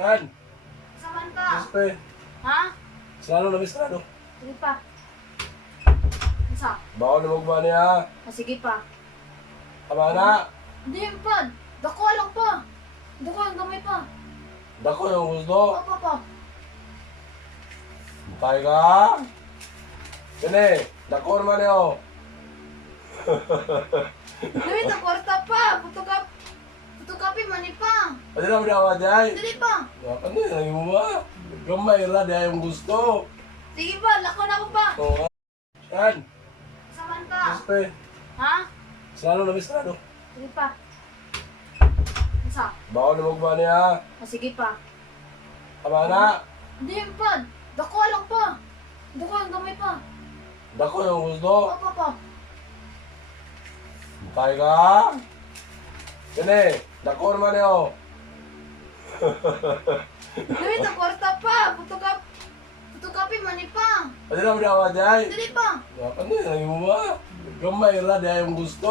Yan. Saan ka? Dispe. Ha? Salo na misrado. Sige pa. Isa. Bawal na magba niya. Sige pa. Tama na. Hindi pa. Dako lang pa. Dako ang gamay pa. Dako yung gusto. Opo pa. Mukhay ka. Sini. Dako naman yun. Dili ta kwarta pa. Putukapi mani pa. Pwede na madawa dyan. Dili pa. Ano yun? Lagi mo ba? Gamay lang dahil yung gusto. Sige pa. Lako na ko pa. Oo. Yan. Saan ka? Dispe. Ha? Salo na misrado. Sige pa. Isa. Bawal na magba niya. Sige pa. Tama na. Hindi pa. Dako lang pa. Dako ang gamay pa. Dako yung gusto. Opo pa. Mukhay ka. Sini. Dako naman yun. Dili ta kwarta pa. Putukapi mani pa. Pwede na madawa dyan. Dili pa. Ano yun? Lagi mo ba? Gamay lang dahil yung gusto.